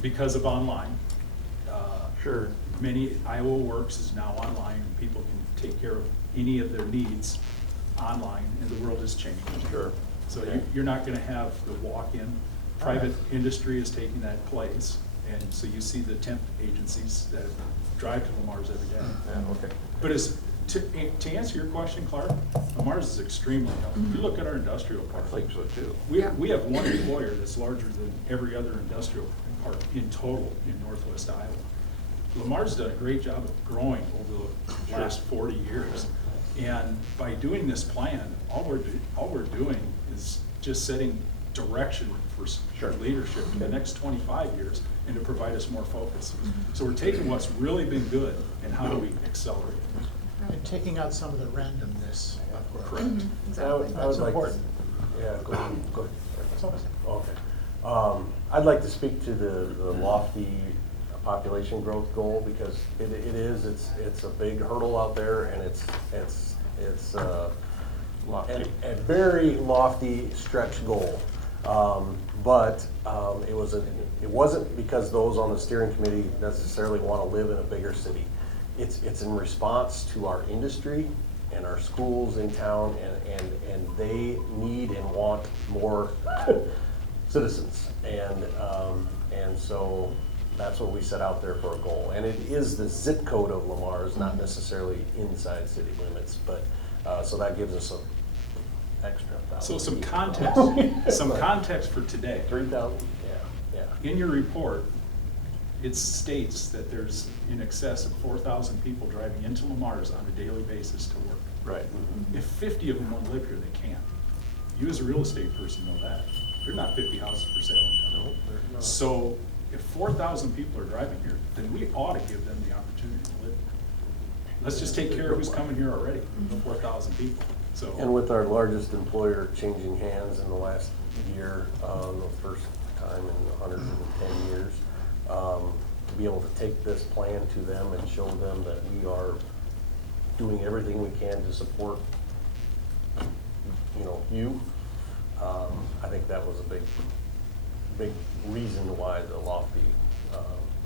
because of online. Sure. Many Iowa Works is now online, and people can take care of any of their needs online, and the world has changed. Sure. So Okay. you're not gonna have the walk-in. Private industry is taking that place, and so you see the temp agencies that drive to Lamar's every day. Yeah, okay. But to answer your question, Clark, Lamar's is extremely healthy. If you look at our industrial I park, think so too. we have one employer that's larger than every other industrial park in total in Northwest Iowa. Lamar's done a great job of growing over the last 40 years. And by doing this plan, all we're doing is just setting direction for leadership in the next 25 years and to provide us more focus. So we're taking what's really been good and how do we accelerate it? And taking out some of the randomness of work. Correct. Exactly. I would That's like important. Yeah, go ahead. That's all I'm saying. Okay. I'd like to speak to the lofty population growth goal, because it's a big hurdle out there, and it's a very lofty stretch goal. But it wasn't because those on the steering committee necessarily want to live in a bigger city. It's in response to our industry and our schools in town, and they need and want more citizens, and so that's what we set out there for a goal. And it is the zip code of Lamar's, not necessarily inside city limits, but so that gives us some extra. So some context for today. 3,000. Yeah. In your report, it states that there's in excess of 4,000 people driving into Lamar's on a daily basis to work. Right. If 50 of them want to live here, they can't. You as a real estate person know that. There are not 50 houses for sale in town. No, they're not. So if 4,000 people are driving here, then we ought to give them the opportunity to live. Let's just take care of who's coming here already, the 4,000 people. So. And with our largest employer changing hands in the last year, the first time in 110 years, to be able to take this plan to them and show them that we are doing everything we can to support, you. I think that was a big reason why the lofty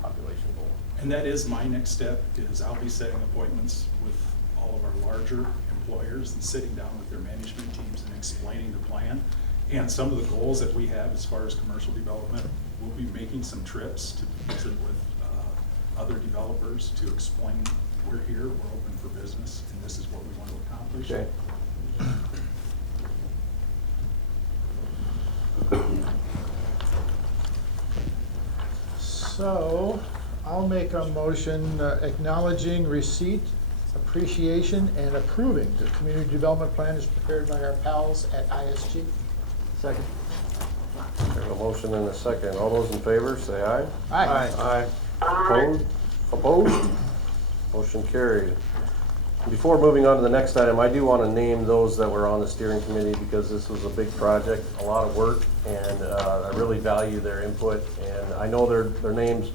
population goal. And that is my next step, is I'll be setting appointments with all of our larger employers and sitting down with their management teams and explaining the plan and some of the goals that we have as far as commercial development. We'll be making some trips to visit with other developers to explain we're here, we're open for business, and this is what we want to accomplish. Okay. So I'll make a motion acknowledging receipt, appreciation, and approving the community development plan as prepared by our pals at ISG. Second. There's a motion and a second. All those in favor, say aye. Aye. Aye. Opposed? Motion carried. Before moving on to the next item, I do want to name those that were on the steering committee, because this was a big project, a lot of work, and I really value their input. And I know their names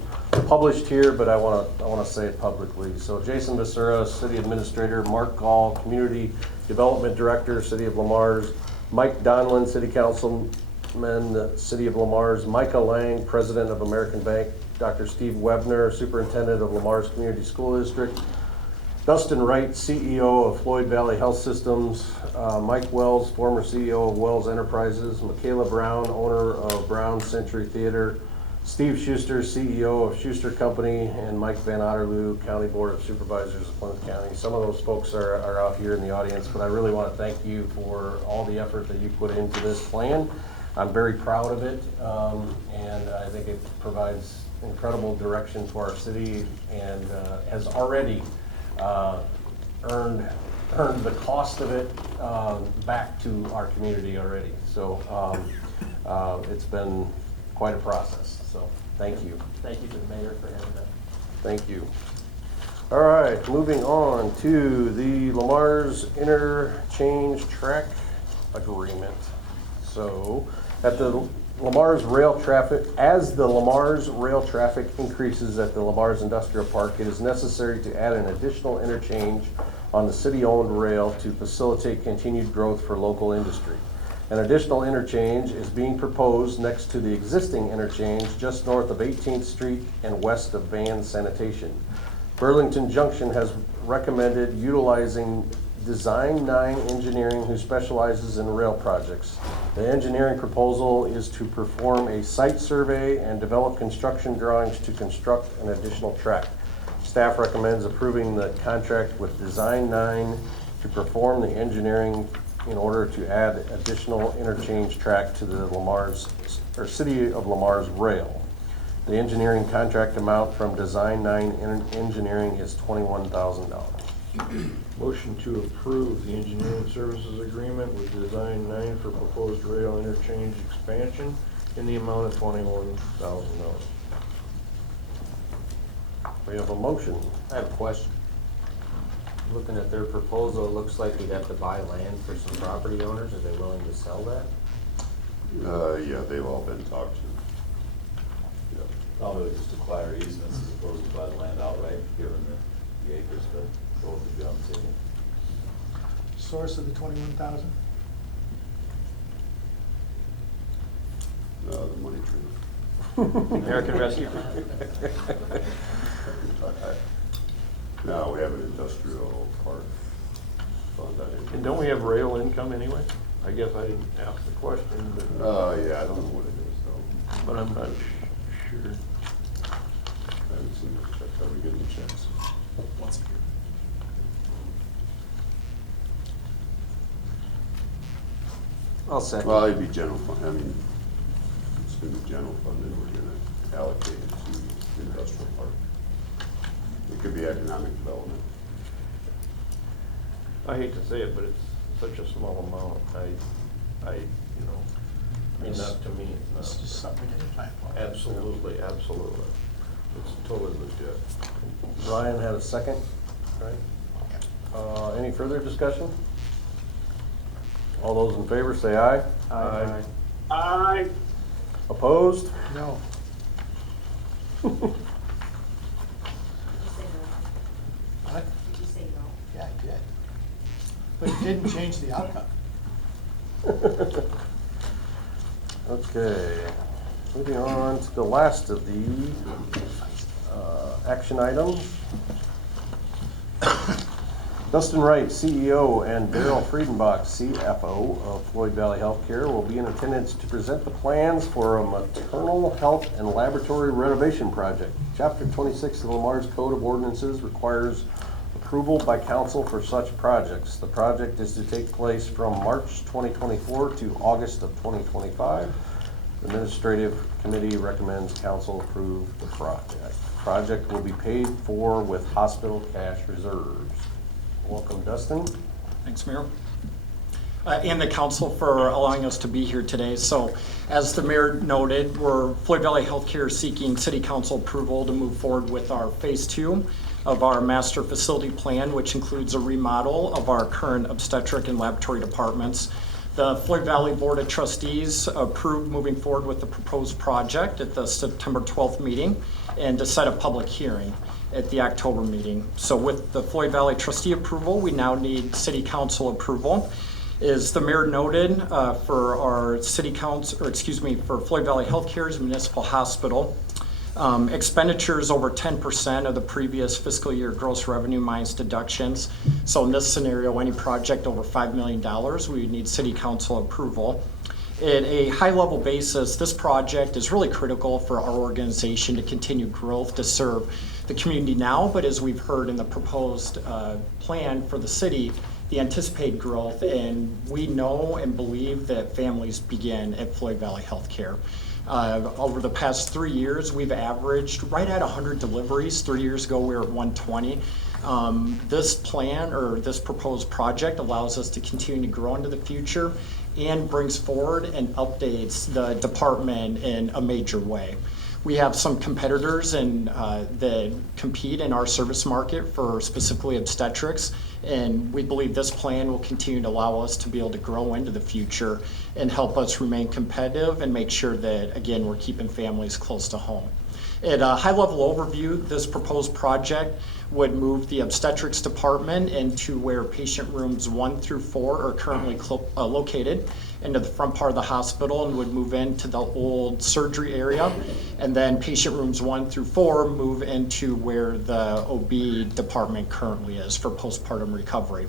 published here, but I want to say it publicly. So Jason Becerra, City Administrator; Mark Gall, Community Development Director, City of Lamar's; Mike Donlin, City Councilman, City of Lamar's; Micah Lang, President of American Bank; Dr. Steve Webner, Superintendent of Lamar's Community School District; Dustin Wright, CEO of Floyd Valley Health Systems; Mike Wells, former CEO of Wells Enterprises; Michaela Brown, owner of Brown Century Theater; Steve Schuster, CEO of Schuster Company; and Mike Van Otterloo, County Board of Supervisors of Plymouth County. Some of those folks are out here in the audience, but I really want to thank you for all the effort that you put into this plan. I'm very proud of it, and I think it provides incredible direction for our city, and has already earned the cost of it back to our community already. So it's been quite a process. So thank you. Thank you to the mayor for having that. Thank you. All right, moving on to the Lamar's Interchange Track Agreement. So at the Lamar's rail traffic, as the Lamar's rail traffic increases at the Lamar's Industrial Park, it is necessary to add an additional interchange on the city-owned rail to facilitate continued growth for local industry. An additional interchange is being proposed next to the existing interchange just north of 18th Street and west of Van Sanitation. Burlington Junction has recommended utilizing Design 9 Engineering, who specializes in rail projects. The engineering proposal is to perform a site survey and develop construction drawings to construct an additional track. Staff recommends approving the contract with Design 9 to perform the engineering in order to add additional interchange track to the City of Lamar's rail. The engineering contract amount from Design 9 Engineering is $21,000. Motion to approve the engineering services agreement with Design 9 for proposed rail interchange expansion in the amount of $21,000. We have a motion. I have a question. Looking at their proposal, it looks like we'd have to buy land for some property owners. Are they willing to sell that? Yeah, they've all been talked to. Yep. Probably would just acquire easements as opposed to buy the land outright, given the acres, but both would be on the table. Source of the 21,000? The money tree. American Rescue. No, we have an industrial park fund. And don't we have rail income anyway? I guess I didn't ask the question, but Yeah, I don't know what it is though. but I'm not sure. I haven't seen those checks. How we getting the checks? Once a year. I'll second. Well, it'd be general fund. I mean, it's gonna be general fund and we're gonna allocate it to the industrial park. It could be economic development. I hate to say it, but it's such a small amount. Enough to me. It's just something we didn't plan for. Absolutely, absolutely. It's totally legit. Ryan had a second, right? Any further discussion? All those in favor say aye. Aye. Aye. Opposed? No. What? Did you say no? Yeah, I did. But it didn't change the outcome. Okay, moving on to the last of the action items. Dustin Wright, CEO, and Daryl Friedenbach, CFO of Floyd Valley Healthcare, will be in attendance to present the plans for a maternal health and laboratory renovation project. Chapter 26 of Lamar's Code of Ordinances requires approval by council for such projects. The project is to take place from March 2024 to August of 2025. The Administrative Committee recommends council approve the project. Project will be paid for with hospital cash reserves. Welcome, Dustin. Thanks, Mayor. And the council for allowing us to be here today. So as the mayor noted, we're Floyd Valley Healthcare seeking city council approval to move forward with our phase 2 of our master facility plan, which includes a remodel of our current obstetric and laboratory departments. The Floyd Valley Board of Trustees approved moving forward with the proposed project at the September 12th meeting and to set a public hearing at the October meeting. So with the Floyd Valley trustee approval, we now need city council approval. As the mayor noted, for our city council, or excuse me, for Floyd Valley Healthcare's municipal hospital, expenditures over 10% of the previous fiscal year gross revenue minus deductions. So in this scenario, any project over $5 million, we would need city council approval. At a high level basis, this project is really critical for our organization to continue growth to serve the community now, but as we've heard in the proposed plan for the city, the anticipated growth, and we know and believe that families begin at Floyd Valley Healthcare. Over the past 3 years, we've averaged right at 100 deliveries. 3 years ago, we were at 120. This plan or this proposed project allows us to continue to grow into the future and brings forward and updates the department in a major way. We have some competitors that compete in our service market for specifically obstetrics, and we believe this plan will continue to allow us to be able to grow into the future and help us remain competitive and make sure that, again, we're keeping families close to home. At a high-level overview, this proposed project would move the obstetrics department into where patient rooms 1 through 4 are currently located, into the front part of the hospital and would move into the old surgery area. And then patient rooms 1 through 4 move into where the OB department currently is for postpartum recovery.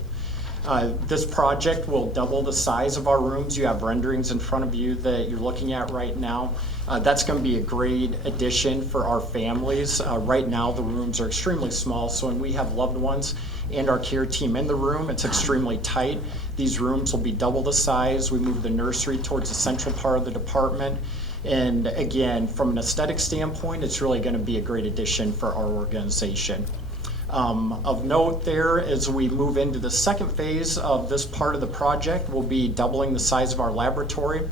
This project will double the size of our rooms. You have renderings in front of you that you're looking at right now. That's going to be a great addition for our families. Right now, the rooms are extremely small, so when we have loved ones and our care team in the room, it's extremely tight. These rooms will be double the size. We move the nursery towards the central part of the department. And again, from an aesthetic standpoint, it's really going to be a great addition for our organization. Of note there, as we move into the second phase of this part of the project, we'll be doubling the size of our laboratory.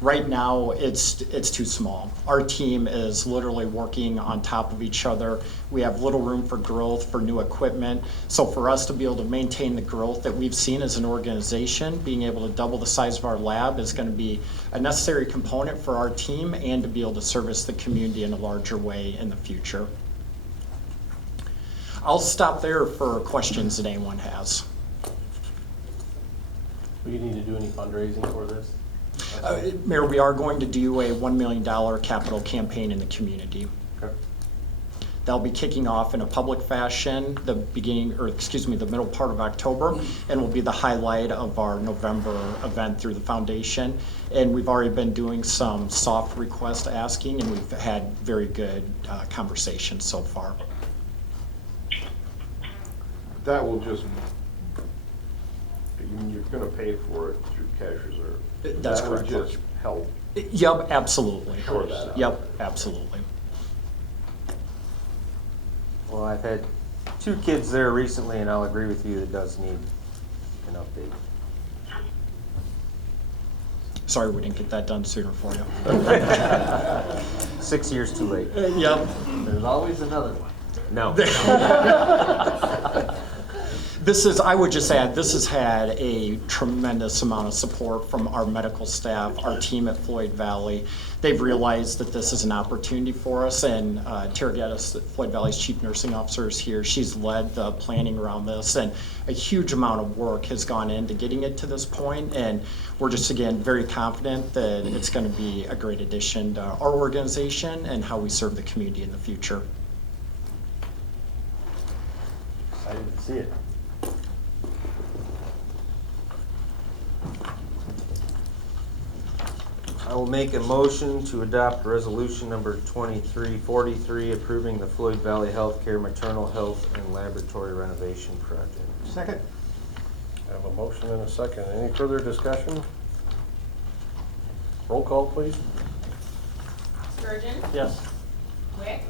Right now, it's too small. Our team is literally working on top of each other. We have little room for growth, for new equipment. So for us to be able to maintain the growth that we've seen as an organization, being able to double the size of our lab is going to be a necessary component for our team and to be able to service the community in a larger way in the future. I'll stop there for questions that anyone has. Do you need to do any fundraising for this? Mayor, we are going to do a $1 million capital campaign in the community. Okay. That'll be kicking off in a public fashion the middle part of October, and will be the highlight of our November event through the foundation. And we've already been doing some soft request asking, and we've had very good conversations so far. That will just, you're gonna pay for it through cash reserve. That's correct. That would just help. Yep, absolutely. Shore that out. Yep, absolutely. Well, I've had 2 kids there recently, and I'll agree with you, it does need an update. Sorry we didn't get that done sooner for you. 6 years too late. Yep. There's always another one. No. I would just add, this has had a tremendous amount of support from our medical staff, our team at Floyd Valley. They've realized that this is an opportunity for us, and Tara Geddes, Floyd Valley's Chief Nursing Officer, is here. She's led the planning around this, and a huge amount of work has gone into getting it to this point, and we're just, again, very confident that it's going to be a great addition to our organization and how we serve the community in the future. Excited to see it. I will make a motion to adopt resolution number 2343, approving the Floyd Valley Healthcare Maternal Health and Laboratory Renovation Project. Second. I have a motion and a second. Any further discussion? Roll call, please. Sturgeon? Yes. Wick?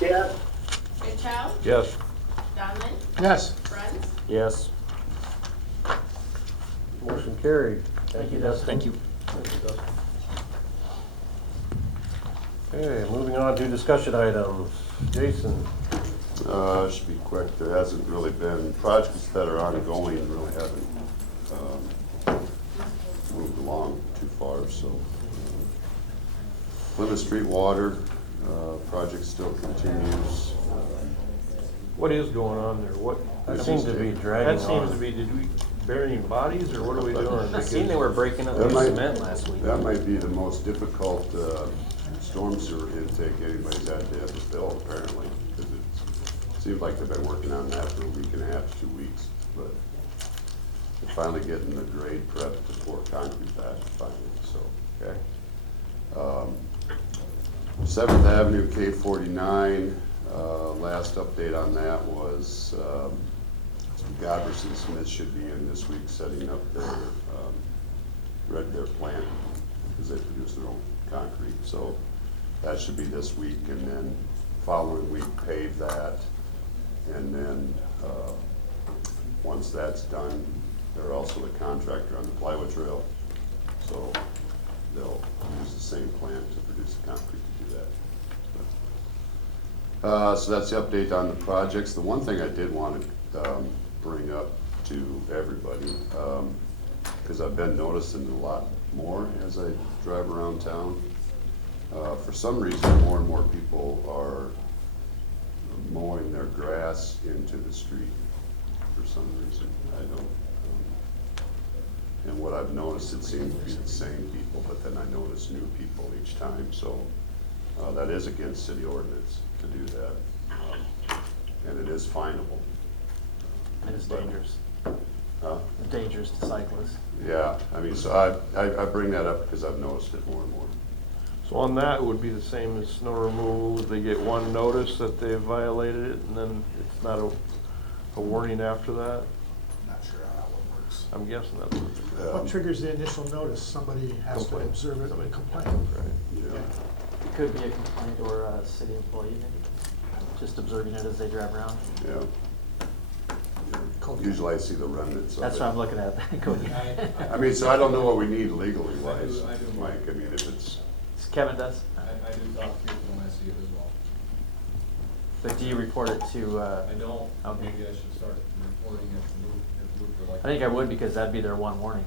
Yes. Goodchild? Yes. Donlin? Yes. Bruns? Yes. Motion carried. Thank you, Dustin. Thank you. Okay, moving on to discussion items. Jason. Should be quick. There hasn't really been, projects that are ongoing really haven't moved along too far, so. Plymouth Street Water, project still continues. What is going on there? What? That seems to be dragging That on. seems to be, did we bury any bodies, or what are we doing? I seen they were breaking up That the might- cement last week. That might be the most difficult storm sewer intake anybody's had to ever fill, apparently, because it seems like they've been working on that for a week and a half, 2 weeks, but they're finally getting the grade prepped to pour concrete back finally, so, okay. 7th Avenue, K49, last update on that was Godberson Smith should be in this week setting up their plant, because they produce their own concrete. So that should be this week, and then following week pave that. And then once that's done, they're also the contractor on the plywood trail. So they'll use the same plant to produce the concrete to do that. So that's the update on the projects. The one thing I did want to bring up to everybody, because I've been noticing a lot more as I drive around town. For some reason, more and more people are mowing their grass into the street for some reason. I don't, And what I've noticed, it seems to be the same people, but then I notice new people each time, so that is against city ordinance to do that. And it is finable. It is dangerous. Huh? Dangerous to cyclists. Yeah, I mean, so I bring that up because I've noticed it more and more. So on that, it would be the same as snow removal. They get one notice that they violated it, and then it's not a warning after that? Not sure how that one works. I'm guessing that's what it is. What triggers the initial notice? Somebody has to Complaint. observe it and complain. Right. Yeah. It could be a complaint or a city employee, maybe, just observing it as they drive around. Yeah. Usually I see the remnants of it. That's what I'm looking at. Cody. I mean, so I don't know what we need legally wise, Mike. I mean, if it's, Kevin does? I do talk to people when I see it as well. But do you report it to, I don't, Okay. maybe I should start reporting it to Luke for like. I think I would, because that'd be their one warning.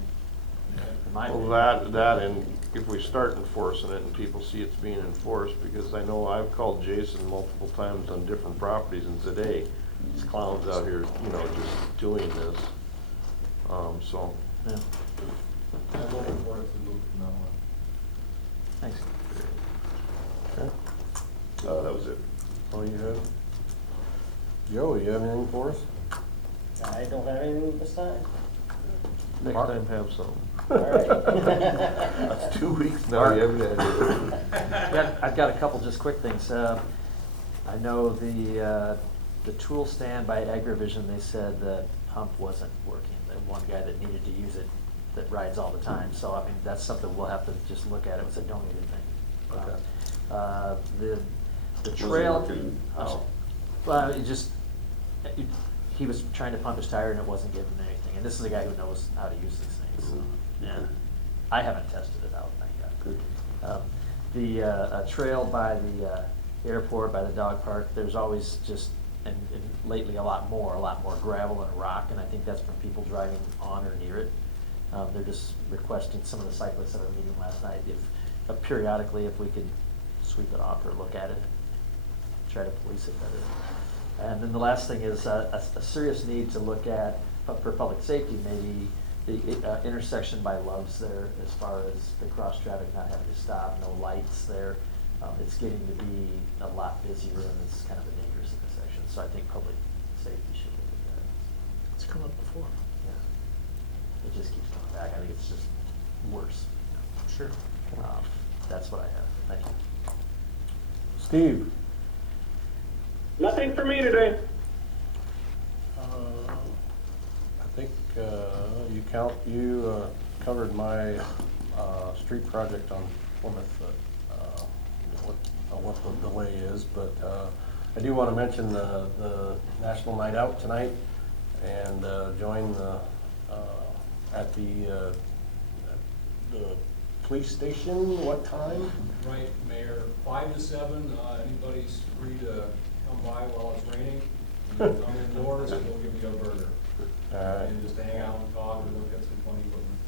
Okay. in my Well, opinion. that and if we start enforcing it and people see it's being enforced, because I know I've called Jason multiple times on different properties and said, hey, these clowns out here, you know, just doing this. So, Yeah. I will report it to Luke from now on. Thanks. Okay. that was it. All you have? Joe, you have anything for us? I don't have anything this time. next Mark? time have some. All right. That's 2 weeks now, you haven't had it. I've got a couple just quick things. I know the tool stand by AgriVision, they said the pump wasn't working. The one guy that needed to use it, that rides all the time. So, I mean, that's something we'll have to just look at. It was a donated thing. Okay. The Wasn't trail. working. Oh, well, he was trying to pump his tire and it wasn't getting anything. And this is a guy who knows how to use these things. So, yeah. I haven't tested it out, thank God. Good. The trail by the airport, by the dog park, there's always just, and lately a lot more gravel and rock, and I think that's from people driving on or near it. They're just requesting, some of the cyclists at our meeting last night, if periodically if we could sweep it off or look at it, try to police it better. And then the last thing is a serious need to look at, for public safety, maybe the intersection by Love's there, as far as the cross traffic not having to stop, no lights there. It's getting to be a lot busier and it's kind of a dangerous intersection. So I think public safety should look at that. It's come up before. Yeah. It just keeps coming back. I think it's just worse. Sure. That's what I have. Thank you. Steve? Nothing for me today. I think you covered my street project on Plymouth, what the delay is, but I do want to mention the National Night Out tonight, and join at the police station. What time? Right, Mayor, 5 to 7, anybody's free to come by while it's raining. You can come indoors and we'll give you a burger. All right. And just hang out and talk and look at some funny equipment.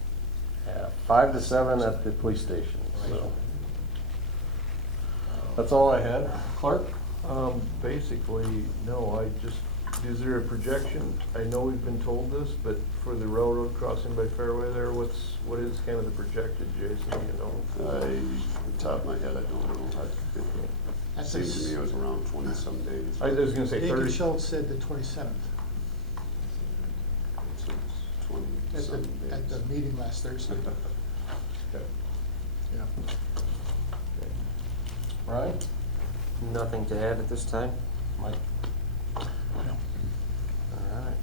Yeah, 5 to 7 at the police station, so. That's all I had. Clark? Basically, no, is there a projection? I know we've been told this, but for the railroad crossing by Fairway there, what is kind of the projected, Jason, you know? Off the top of my head, I don't know. It That's seemed a- to me it was around 20-some days. I was gonna say Nathan 30. Schultz said the 27th So it's at 20-some at the days. meeting last Thursday. Okay. Yeah. Ryan? Nothing to add at this time? Mike? All right.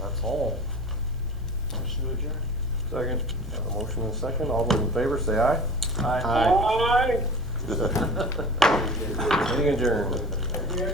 That's all. Motion to adjourn. Second. Got a motion and a second. All those in favor, say aye. Aye. Meeting adjourned.